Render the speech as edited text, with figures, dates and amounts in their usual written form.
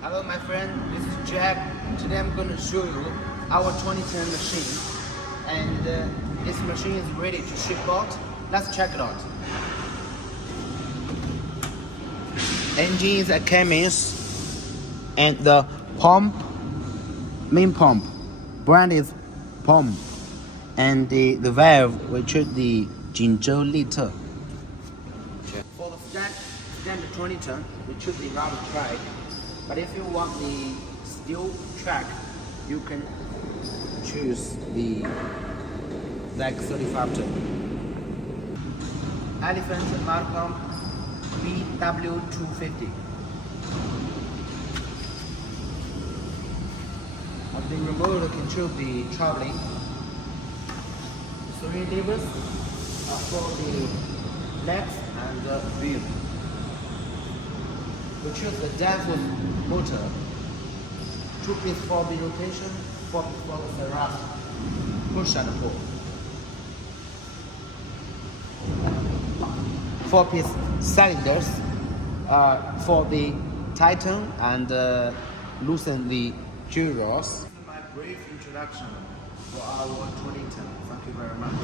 Hello my friend, this is Jack. Today I'm going to show you our 2010 machine, and this machine is ready to ship out. Let's check it out. Engine is a Cummins, and the pump, main pump, brand is pump, and the valve which is the Jinzhou liter. For the standard 2010, we choose the rubber track. But if you want the steel track, you can choose the like 35 ton. Elephant mud pump BW250. Of the remote control the traveling. 3 levers for the legs and the wheel. We choose the Directional motor, 2-piece for the rotation, 4-piece for the thrust, push and pull. 4-piece cylinders for the tighten and loosen the gyros. This is my brief introduction for our 2010. Thank you very much.